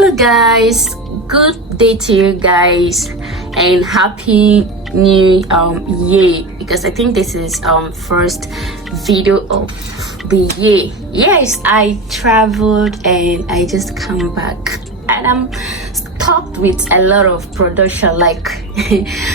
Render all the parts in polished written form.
Hello guys, good day to you guys and happy new year, because I think this is first video of the year. Yes, I traveled and I just come back and I'm stocked with a lot of production, like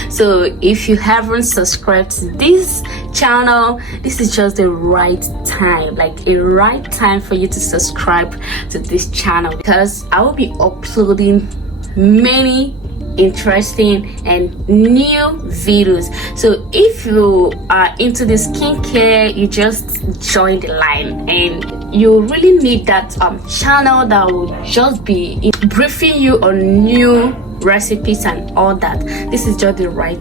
so if you haven't subscribed to this channel, this is just the right time, like a right time for you to subscribe to this channel, because I will be uploading many interesting and new videos. So if you are into the skincare, you just join the line, and you really need that channel that will just be briefing you on new recipes and all that. This is just the right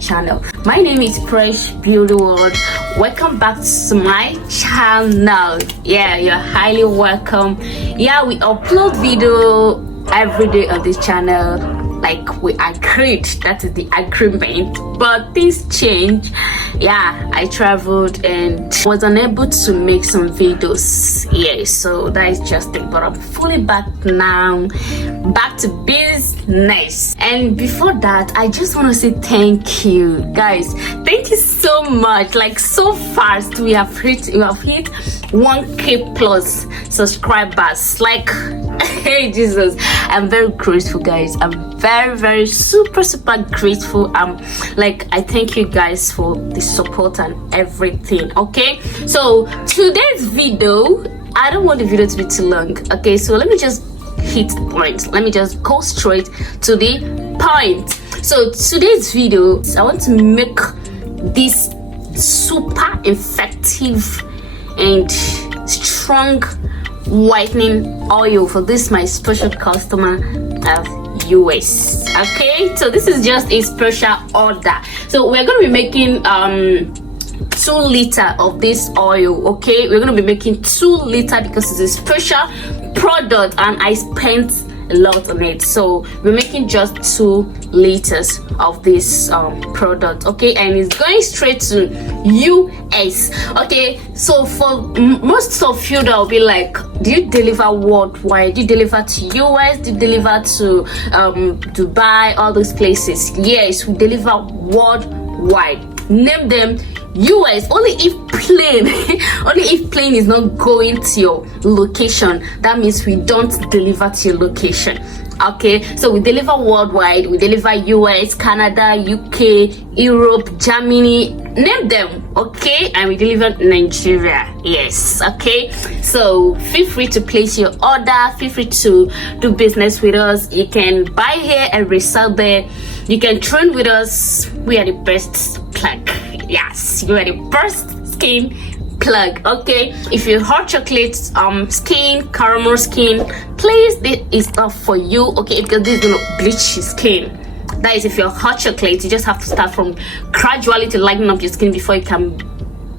channel. My name is Fresh Beauty World. Welcome back to my channel. Yeah, you're highly welcome. Yeah, we upload video every day on this channel, like we agreed. That is the agreement, but things change. Yeah, I traveled and was unable to make some videos. Yeah, so that is just it, but I'm fully back now, back to business. And before that, I just want to say thank you guys. Thank you so much. Like, so fast we have hit 1k plus subscribers. Like, hey Jesus, I'm very grateful guys. I'm very super grateful. Like, I thank you guys for the support and everything. Okay, so today's video, I don't want the video to be too long. Okay, so let me just hit the point. Let me just go straight to the point. So today's video, I want to make this super effective and strong whitening oil for this my special customer of US. Okay, so this is just a special order. So we're going to be making 2 liters of this oil. Okay, we're going to be making 2 liters because it's a special product and I spent a lot on it. So we're making just 2 liters of this product. Okay, and it's going straight to US. Okay, so for most of you that will be like, do you deliver worldwide? Do you deliver to US? Do you deliver to Dubai, all those places? Yes, we deliver worldwide. Name them. US, only if plane is not going to your location, that means we don't deliver to your location. Okay, so we deliver worldwide. We deliver US, Canada, UK, Europe, Germany, name them. Okay, and we deliver Nigeria. Yes. Okay, so feel free to place your order, feel free to do business with us. You can buy here and resell there. You can train with us. We are the best plug. Yes, you are the best skin plug. Okay, if you hot chocolate skin, caramel skin, please, this is not for you. Okay, because this is gonna bleach your skin. That is, if you're hot chocolate, you just have to start from gradually to lighten up your skin before you can,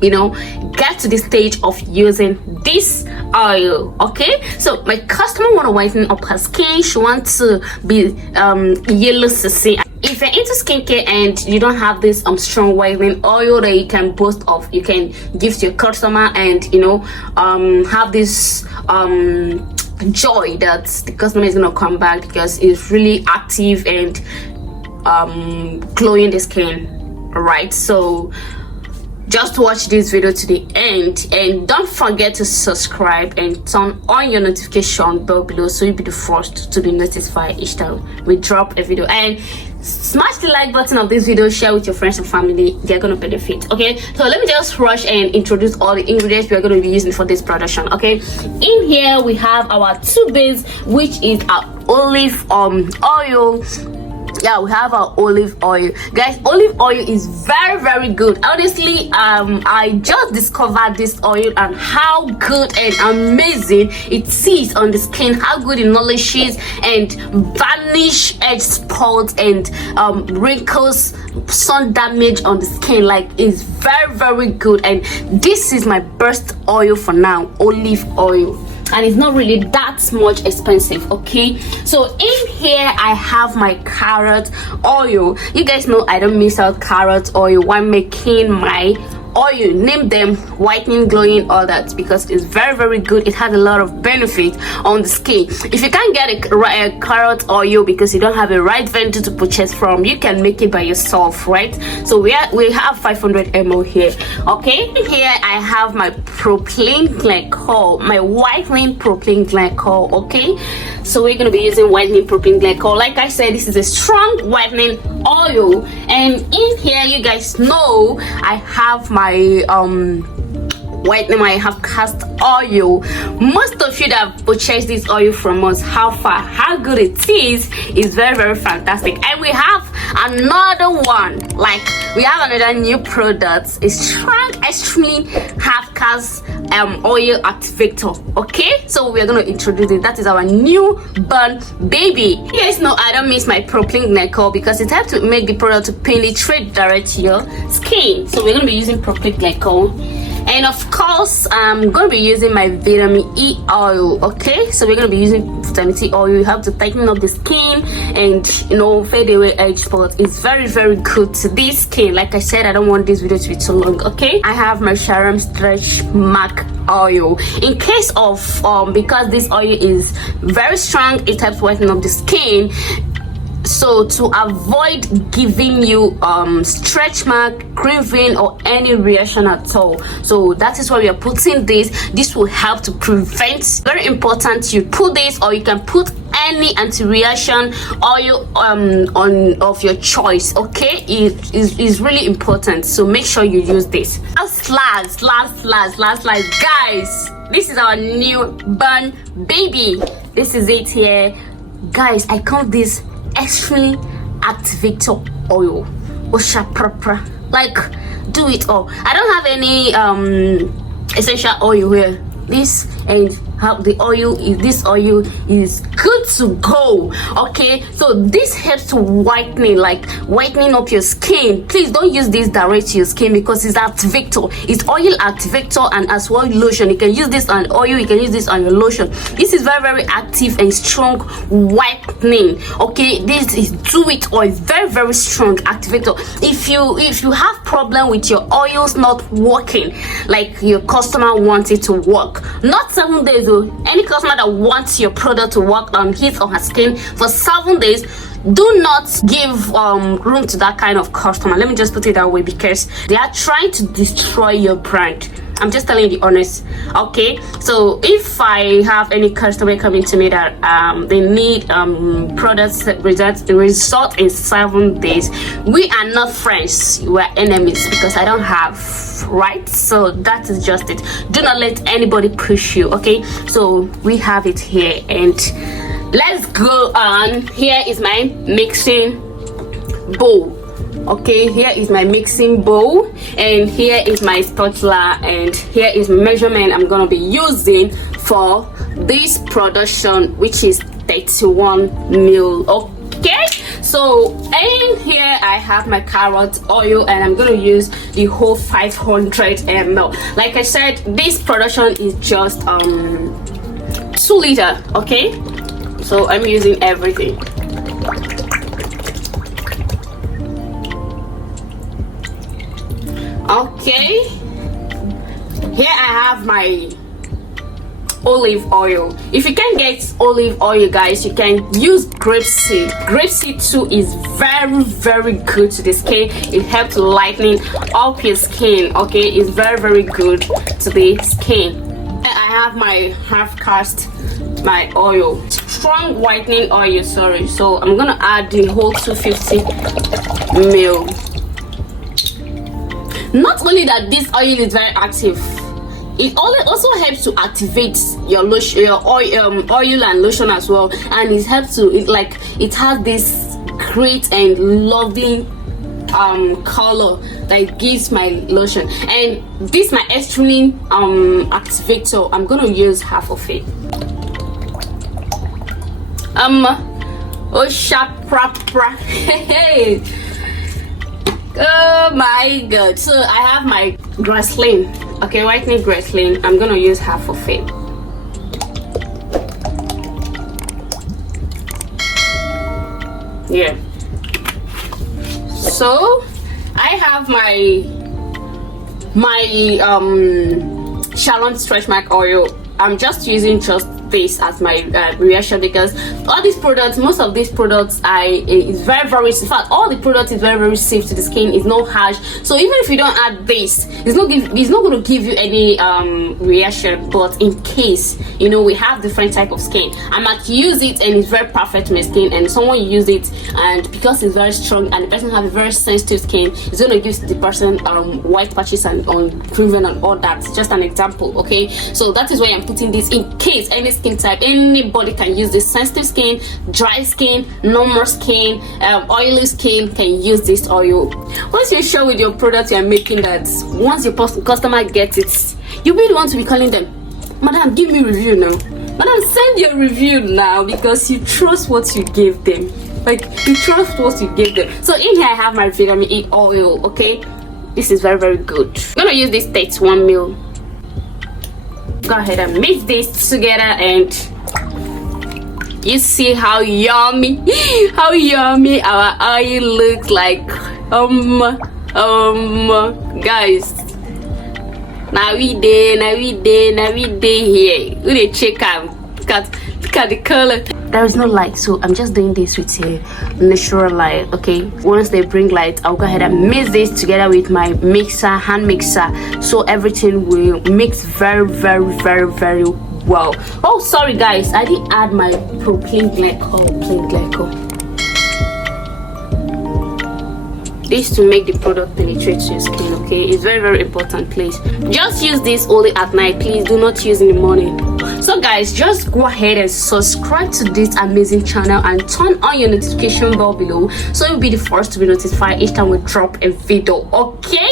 you know, get to the stage of using this oil. Okay, so my customer want to whiten up her skin. She wants to be yellow sissy. If you're into skincare and you don't have this strong whitening oil that you can boast of, you can give to your customer and, you know, have this joy that the customer is gonna come back because it's really active and glowing the skin. All right, so just watch this video to the end and don't forget to subscribe and turn on your notification bell below so you'll be the first to be notified each time we drop a video. And smash the like button of this video, share with your friends and family, they're gonna benefit. Okay, so let me just rush and introduce all the ingredients we are going to be using for this production. Okay, in here we have our 2 base, which is our olive oil. Yeah, we have our olive oil, guys. Olive oil is very good. Honestly, I just discovered this oil and how good and amazing it is on the skin, how good it nourishes and vanish edge spots and wrinkles, sun damage on the skin. Like, it's very good, and this is my best oil for now, olive oil. And it's not really that much expensive. Okay, so in here I have my carrot oil. You guys know I don't miss out carrot oil when making my oil, name them, whitening, glowing, all that, because it's very good. It has a lot of benefit on the skin. If you can't get a carrot oil because you don't have a right vendor to purchase from, you can make it by yourself, right? So we have 500 ml here. Okay, here I have my propylene glycol, my whitening propylene glycol. Okay, so we're going to be using whitening propylene glycol. Like I said, this is a strong whitening oil, and in here, you guys know I have my whitening, I have cast oil. Most of you that have purchased this oil from us, how good it is very fantastic. And we have another one, like we have another new product, a strong extremely half cast oil activator. Okay, so we are going to introduce it. That is our new burn baby. You guys know I don't miss my propylene glycol because it helps to make the product to penetrate direct to your skin. So we're going to be using propylene glycol. And of course, I'm going to be using my vitamin E oil. Okay, so we're going to be using vitamin E oil. You have to tighten up the skin and, you know, fade away age spots. It's very good to this skin. Like I said, I don't want this video to be too long. Okay, I have my Sharon stretch mark oil in case of because this oil is very strong, it helps whiten up the skin. So to avoid giving you stretch mark, craving, or any reaction at all, so that is why we are putting this will help to prevent. Very important, you put this, or you can put any anti-reaction oil on of your choice. Okay, it is really important, so make sure you use this. Last guys, this is our new burn baby. This is it here, guys. I call this extremely activator oil, Oshparapara. Like, do it all. I don't have any essential oil here. This and how the oil is, this oil is good to go. Okay, so this helps to whitening up your skin. Please don't use this direct to your skin because it's activator, it's oil activator, and as well lotion. You can use this on oil, you can use this on your lotion. This is very active and strong whitening. Okay, this is do it oil, very strong activator. If you have problem with your oils not working like your customer wants it to work, not 7 days though, any customer that wants your product to work on his or her skin for 7 days, do not give room to that kind of customer. Let me just put it that way, because they are trying to destroy your brand. I'm just telling you the honest. Okay, so if I have any customer coming to me that they need products that result in 7 days, we are not friends, we are enemies, because I don't have, right? So that is just it. Do not let anybody push you. Okay, so we have it here, and let's go on. Here is my mixing bowl. Okay, here is my mixing bowl, and here is my spatula, and here is measurement I'm gonna be using for this production, which is 31 ml. Okay, so and here I have my carrot oil, and I'm gonna use the whole 500 ml. Like I said, this production is just 2 liter. Okay, so I'm using everything. Okay, here I have my olive oil. If you can't get olive oil, guys, you can use grapeseed. Grapeseed too is very good to the skin. It helps lightening up your skin. Okay, it's very good to the skin. I have my half cast my oil, strong whitening oil, sorry. So I'm gonna add the whole 250 ml. Not only that, this oil is very active, it also helps to activate your lotion, your oil and lotion as well, and it helps to it has this great and loving color that gives my lotion. And this my extreme activator, I'm gonna use half of it. Oshparapara. Hey, oh my god. So I have my grassland, okay, whitening grassland. I'm gonna use half of it. Yeah, so I have my my Shalom stretch mark oil. I'm just using just this as my reaction, because all these products, most of these products is very in fact all the products is very safe to the skin. It's not harsh, so even if you don't add this, it's not going to give you any reaction. But in case, you know, we have different type of skin, I might use it and it's very perfect to my skin, and someone use it and because it's very strong and the person have a very sensitive skin, it's going to give the person white patches and unproven and all that. Just an example, okay? So that is why I'm putting this in case any skin type, anybody can use this. Sensitive skin, dry skin, normal skin, oily skin can use this oil. Once you're sure with your product you're making, that once your customer gets it, you really want to be calling them, madam, give me review now, madam, send your review now, because you trust what you gave them. Like, you trust what you gave them. So in here I have my vitamin E oil, okay? This is very good. I'm gonna use this 31 ml. Go ahead and mix this together, and you see how yummy our oil looks like. Guys, now we day here. We check out. Look at the color. There is no light, so I'm just doing this with a natural light, okay? Once they bring light, I'll go ahead and mix this together with my hand mixer, so everything will mix very well. Oh, sorry guys, I didn't add my propylene glycol. This to make the product penetrate to your skin, okay? It's very important, please. Just use this only at night, please. Do not use in the morning. So guys, just go ahead and subscribe to this amazing channel and turn on your notification bell below, so you'll be the first to be notified each time we drop a video, okay?